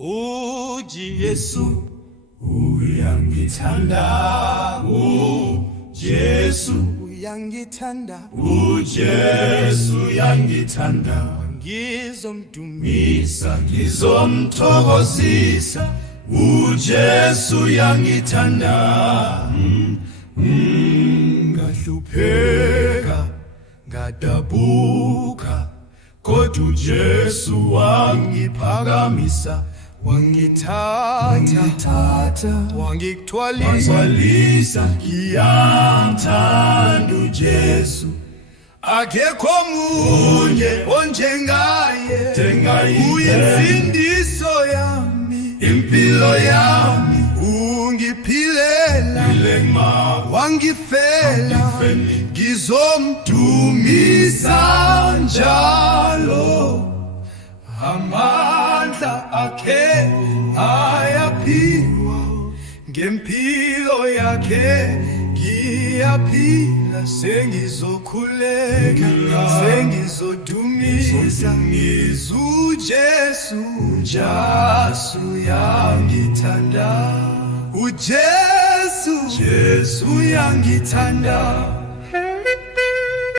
Jesu uyangithanda, Jesu uyangithanda, Jesu uyangithanda, ngizomdumisa, ngizomthokozisa, Jesu uyangithanda. Ngahlupheka, ngadabuka, kodwa Jesu wangiphakamisa. wangithatha, wangikuthwalisa, ngiyamthanda uJesu. Akekho omunye onjengaye, uyimfundiso yami, impilo yami, ungiphilela, wangifela, ngizomdumisa njalo. Amandla akhe ayaphiwa, ngempilo yakhe ngiyaphila. Sengizokhuleka, sengizodumisa, ngizuJesu. Jesu uyangithanda, uJesu uyangithanda.